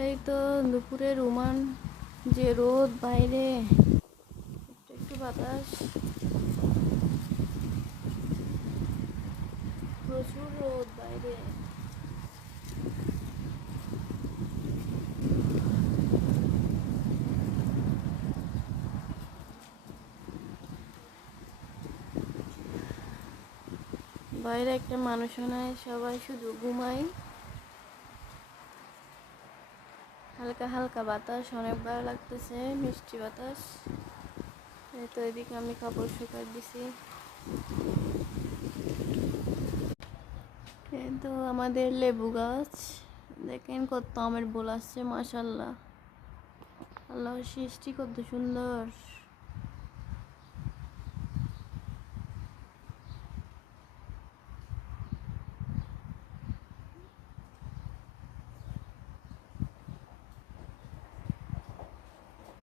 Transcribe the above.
এই তো দুপুরের উমান যে রোদ বাইরে, একটু একটু বাতাস, প্রচুর রোদ বাইরে। বাইরে একটা মানুষও নাই, সবাই শুধু ঘুমায়। হালকা হালকা বাতাস, অনেক ভালো লাগতেছে, মিষ্টি বাতাস। এই তো এদিকে আমি কাপড় শুকাই দিছি। এই তো আমাদের লেবু গাছ, দেখেন কত আমের বোল আসছে, মাশাল্লাহ। আল্লাহর সৃষ্টি কত সুন্দর।